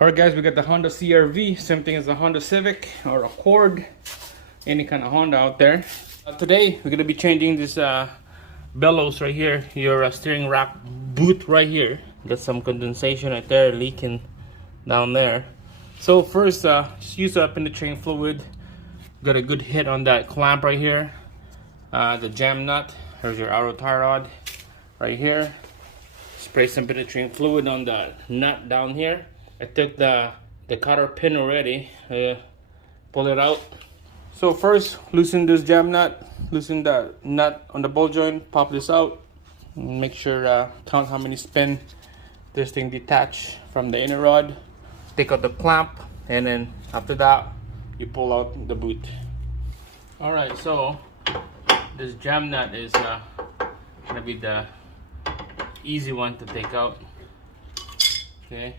Alright guys, we got the Honda CR-V, same thing as the Honda Civic or Accord, any kind of Honda out there. Today we're going to be changing this bellows right here, your steering rack boot right here. Got some condensation right there leaking down there. So first, just use penetrating fluid. Got a good hit on that clamp right here. The jam nut, here's your auto tie rod right here. Spray some penetrating fluid on the nut down here. I took the cotter pin already, pull it out. So first, loosen this jam nut, loosen the nut on the ball joint, pop this out. Make sure, count how many spin this thing detach from the inner rod. Take out the clamp, and then after that, you pull out the boot. Alright, so this jam nut is gonna be the easy one to take out. Okay,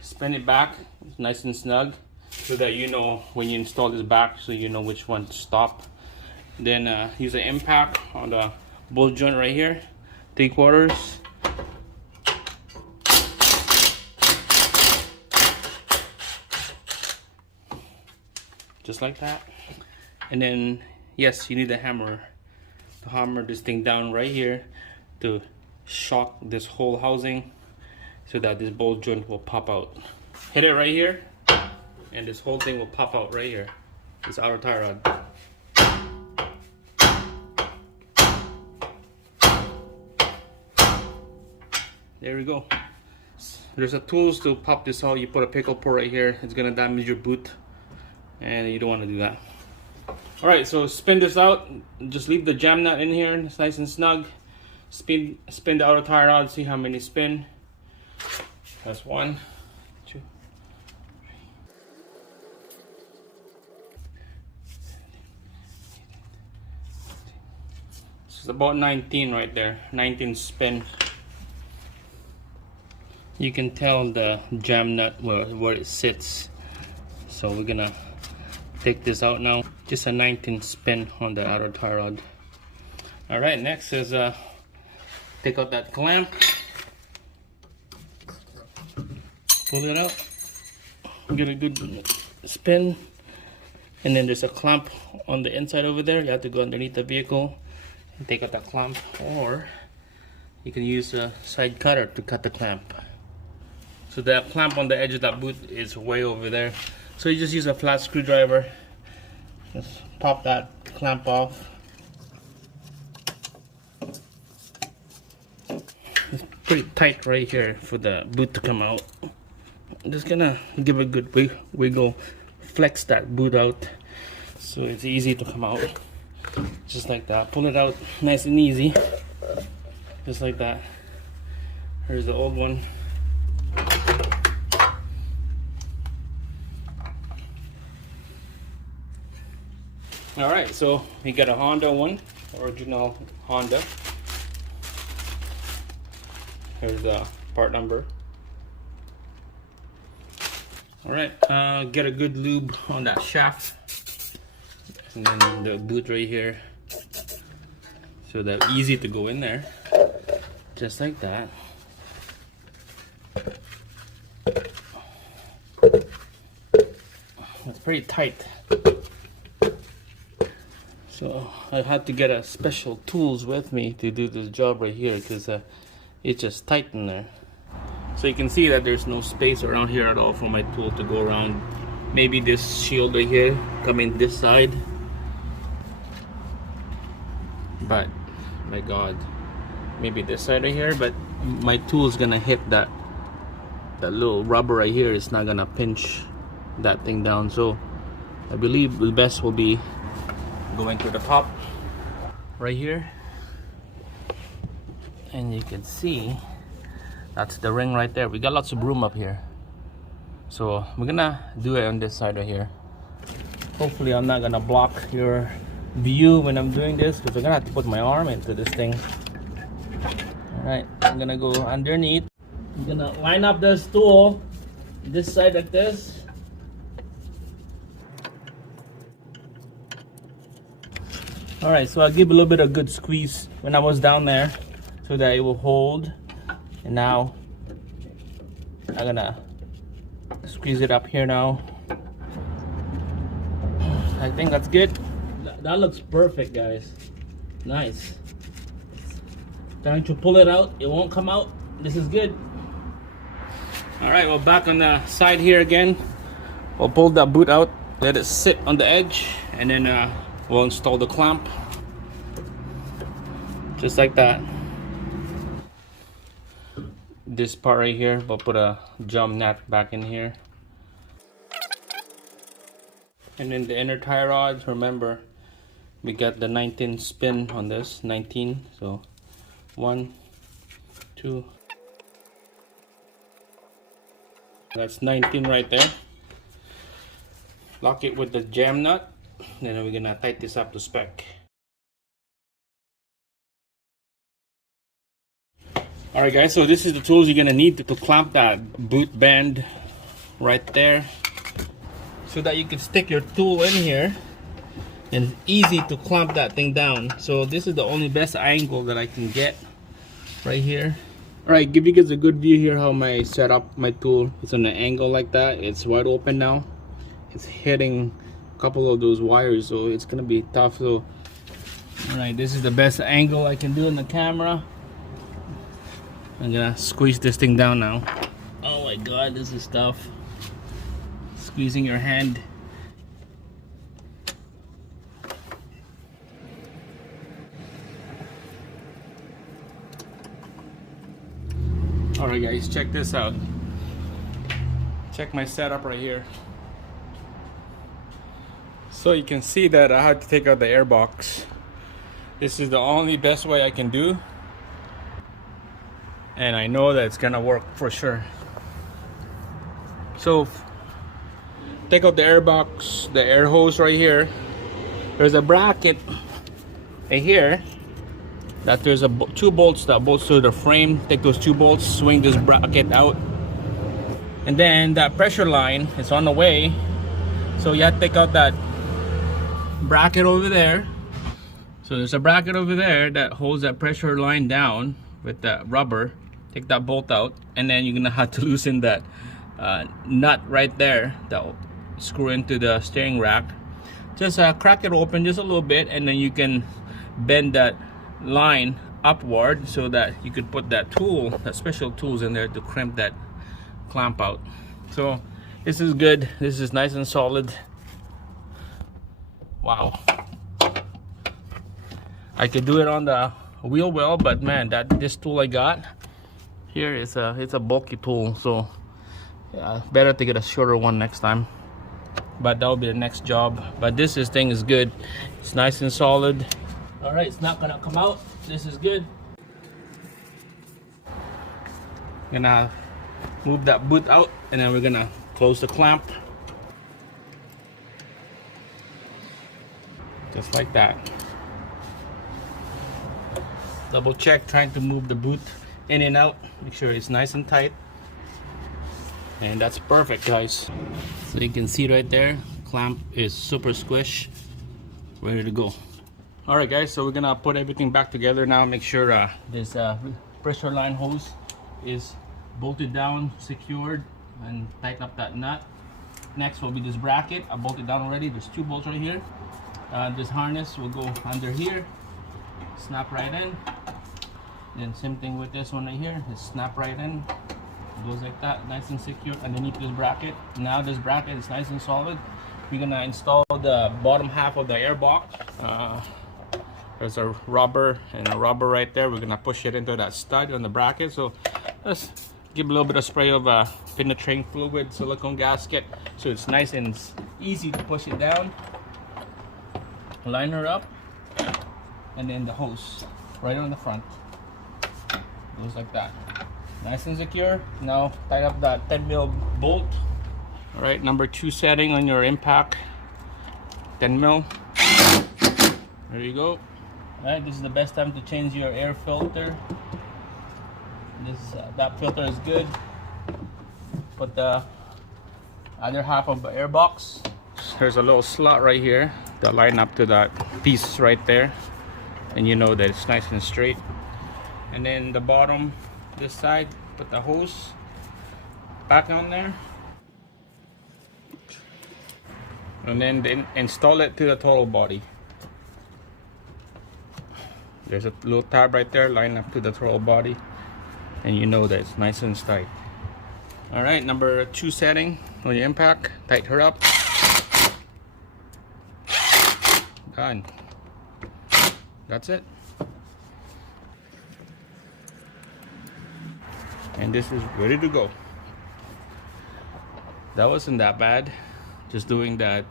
spin it back, it's nice and snug, so that you know when you install this back, so you know which one to stop. Then use an impact on the ball joint right here, 3/4. Just like that. And then, yes, you need a hammer to hammer this thing down right here to shock this whole housing, so that this ball joint will pop out. Hit it right here, and this whole thing will pop out right here. This outer tie rod. There we go. There's a tools to pop this out. You put a pickle port right here. It's gonna damage your boot, and you don't want to do that. All right, so spin this out. Just leave the jam nut in here. It's nice and snug. Spin the outer tie rod. See how many spin. That's 1, 2, 3. This is about 19 right there. 19 spin. You can tell the jam nut where it sits. So we're gonna take this out now. Just a 19 spin on the outer tie rod. All right, next is take out that clamp. Pull it out, get a good spin, and then there's a clamp on the inside over there. You have to go underneath the vehicle and take out that clamp, or you can use a side cutter to cut the clamp. So that clamp on the edge of that boot is way over there. So you just use a flat screwdriver, just pop that clamp off. It's pretty tight right here for the boot to come out. I'm just gonna give a good wiggle, flex that boot out so it's easy to come out. Just like that. Pull it out nice and easy. Just like that. Here's the old one. Alright, so we got a Honda one, original Honda. Here's the part number. Alright, get a good lube on that shaft, and then the boot right here, so that easy to go in there, just like that. It's pretty tight, so I had to get a special tools with me to do this job right here, because it's just tight in there. So you can see that there's no space around here at all for my tool to go around. Maybe this shield right here coming this side, but my god, maybe this side right here, but my tool is gonna hit that little rubber right here. It's not gonna pinch that thing down. So I believe the best will be going to the top right here, and you can see that's the ring right there. We got lots of room up here, so we're gonna do it on this side right here. Hopefully I'm not gonna block your view when I'm doing this, because I'm gonna have to put my arm into this thing. Alright, I'm gonna go underneath. I'm gonna line up the stool this side like this. Alright, so I'll give a little bit of good squeeze when I was down there so that it will hold. And now I'm gonna Squeeze it up here now. I think that's good. That looks perfect, guys. Nice. Trying to pull it out, it won't come out. This is good. All right, well, back on the side here again. We'll pull that boot out, let it sit on the edge, and then we'll install the clamp. Just like that. This part right here, we'll put a jump nut back in here. And then the inner tie rods, remember, we got the 19 spin on this, 19. So 1, 2. That's 19 right there. Lock it with the jam nut. Then we're gonna tighten this up to spec. Alright guys, so this is the tools you're gonna need to clamp that boot band right there, so that you can stick your tool in here and it's easy to clamp that thing down. So this is the only best angle that I can get right here. Alright, give you guys a good view here how my setup, my tool is on an angle like that. It's wide open now. It's hitting a couple of those wires, so it's gonna be tough. So alright, this is the best angle I can do in the camera. I'm gonna squeeze this thing down now. Oh my god, this is tough. Squeezing your hand. Alright guys, check this out. Check my setup right here. So you can see that I had to take out the air box. This is the only best way I can do. And I know that it's gonna work for sure. So take out the air box, the air hose right here. There's a bracket right here that there's two bolts that bolts to the frame. Take those 2 bolts, swing this bracket out, and then that pressure line is on the way. So you have to take out that bracket over there. So there's a bracket over there that holds that pressure line down with that rubber. Take that bolt out, and then you're gonna have to loosen that nut right there that will screw into the steering rack. Just crack it open just a little bit, and then you can bend that line upward so that you could put that tool, that special tools in there to crimp that clamp out. So this is good. This is nice and solid. Wow. I could do it on the wheel well, but man, this tool I got here is it's a bulky tool, so yeah, better to get a shorter one next time. But that'll be the next job. But this thing is good. It's nice and solid. All right, it's not gonna come out. This is good. Gonna move that boot out, and then we're gonna close the clamp just like that. Double check, trying to move the boot in and out, make sure it's nice and tight, and that's perfect, guys. So you can see right there, clamp is super squish, ready to go. All right guys, so we're gonna put everything back together now. Make sure this pressure line hose is bolted down, secured, and tighten up that nut. Next will be this bracket. I bolted down already. There's 2 bolts right here. This harness will go under here, snap right in. Then same thing with this one right here, just snap right in. It goes like that, nice and secure underneath this bracket. Now this bracket is nice and solid. We're gonna install the bottom half of the air box. There's a rubber and a rubber right there. We're gonna push it into that stud on the bracket. So let's give a little bit of spray of penetrating fluid, silicone gasket, so it's nice and easy to push it down. Line her up, and then the hose right on the front goes like that, nice and secure. Now tie up that 10mm bolt. All right, number 2 setting on your impact, 10mm. There you go. All right, this is the best time to change your air filter. This that filter is good. Put the other half of the air box. There's a little slot right here that line up to that piece right there, and you know that it's nice and straight. And then the bottom, this side, put the hose back on there. and then install it to the total body. There's a little tab right there, line up to the throttle body, and you know that it's nice and tight. All right, number 2 setting on the impact, tighten her up. Done. That's it. And this is ready to go. That wasn't that bad. Just doing that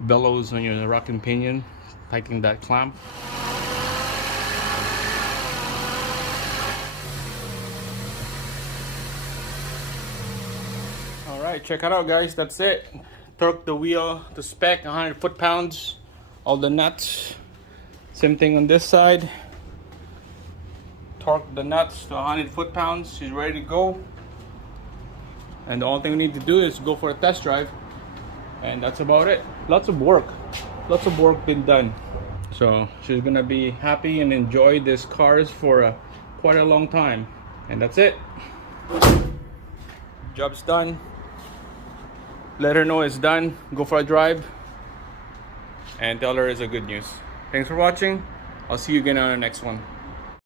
bellows on your rack and pinion, tightening that clamp. Alright, check it out guys, that's it. Torque the wheel to spec, 100 foot-pounds. All the nuts. Same thing on this side. Torque the nuts to 100 foot-pounds. She's ready to go. And the only thing we need to do is go for a test drive. And that's about it. Lots of work been done. So she's gonna be happy and enjoy this cars for quite a long time. And that's it. Job's done. Let her know it's done. Go for a drive and tell her it's a good news. Thanks for watching. I'll see you again on the next one.